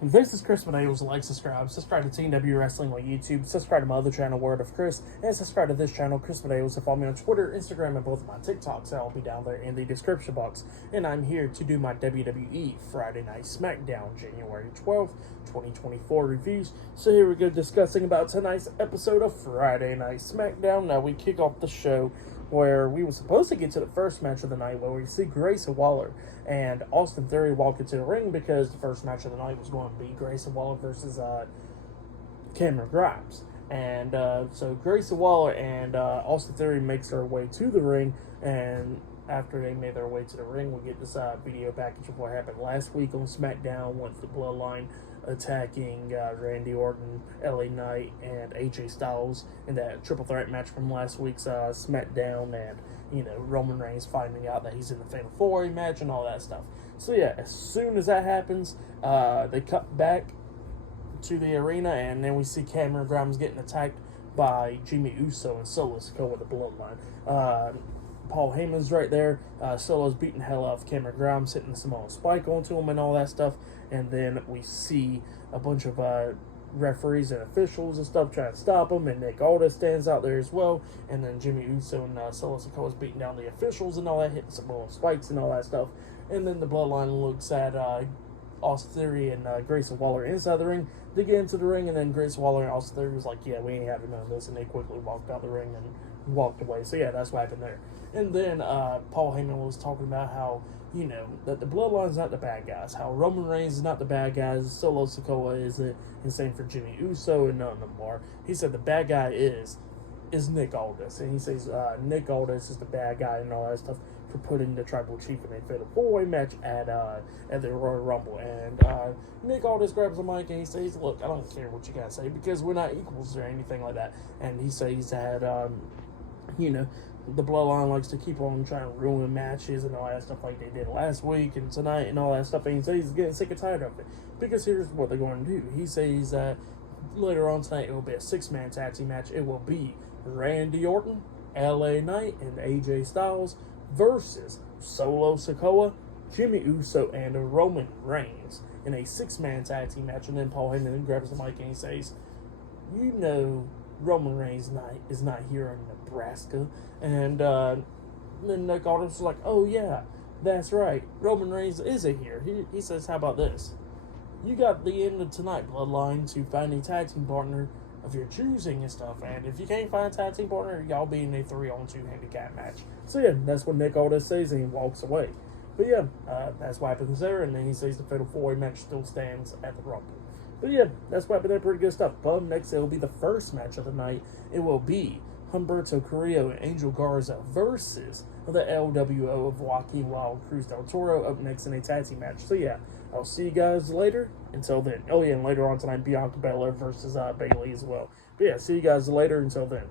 This is Chris Medeos. Like, subscribe to TNW Wrestling on YouTube, subscribe to my other channel, Word of Chris, and subscribe to this channel, Chris Medeos, and follow me on Twitter, Instagram, and both of my TikToks. I'll be down there in the description box. And I'm here to do my WWE Friday Night SmackDown January 12th, 2024 reviews. So here we go, discussing about tonight's episode of Friday Night SmackDown. Now we kick off the show where we were supposed to get to the first match of the night, where we see Grayson Waller and Austin Theory walk into the ring, because the first match of the night was going to be Grayson Waller versus Cameron Grimes. And so Grayson Waller and Austin Theory makes their way to the ring, and after they made their way to the ring, we get this video package of what happened last week on SmackDown with the Bloodline attacking Randy Orton, LA Knight, and AJ Styles in that triple threat match from last week's SmackDown, and Roman Reigns finding out that he's in the Fatal 4-Way match and all that stuff. So yeah, as soon as that happens, they cut back to the arena, and then we see Cameron Grimes getting attacked by Jimmy Uso and Solo Sikoa with the Bloodline. Paul Heyman's right there. Solo's beating the hell out of Cameron Grimes, hitting the Samoan Spike onto him and all that stuff. And then we see a bunch of referees and officials and stuff trying to stop him. And Nick Aldis stands out there as well. And then Jimmy Uso and Solo Sikoa's beating down the officials and all that, hitting Samoan Spikes and all that stuff. And then the Bloodline looks at Austin Theory and Grayson Waller inside the ring. They get into the ring, and then Grayson Waller and Austin Theory was like, yeah, we ain't having none of this. And they quickly walked out the ring and walked away. So yeah, that's what happened there. And then Paul Heyman was talking about how, that the Bloodline's not the bad guys, how Roman Reigns is not the bad guys, Solo Sikoa isn't, and same for Jimmy Uso, and none of them are. He said the bad guy is Nick Aldis, and he says Nick Aldis is the bad guy and all that stuff for putting the Tribal Chief in a Fatal 4-Way match at the Royal Rumble. And Nick Aldis grabs the mic and he says, look, I don't care what you guys say, because we're not equals or anything like that. And he says that the Bloodline likes to keep on trying to ruin matches and all that stuff like they did last week and tonight and all that stuff. And he says he's getting sick and tired of it, because here's what they're going to do. He says that later on tonight it will be a 6-man tag team match. It will be Randy Orton, LA Knight, and AJ Styles versus Solo Sikoa, Jimmy Uso, and Roman Reigns in a 6-man tag team match. And then Paul Heyman then grabs the mic and he says, Roman Reigns is not here in Nebraska. And then Nick Aldis was like, oh yeah, that's right, Roman Reigns isn't here. He says, how about this? You got the end of tonight, Bloodline, to find a tag team partner of your choosing and stuff. And if you can't find a tag team partner, y'all be in a 3-on-2 handicap match. So yeah, that's what Nick Aldis says, and he walks away. But yeah, that's what happens there. And then he says the Fatal 4-Way match still stands at the Rumble. But yeah, that's what happened there. Pretty good stuff. But next, it will be the first match of the night. It will be Humberto Carrillo and Angel Garza versus the LWO of Joaquin Wild Cruz del Toro up next in a tag team match. So yeah, I'll see you guys later. Until then. Oh yeah, and later on tonight, Bianca Belair versus Bayley as well. But yeah, see you guys later. Until then.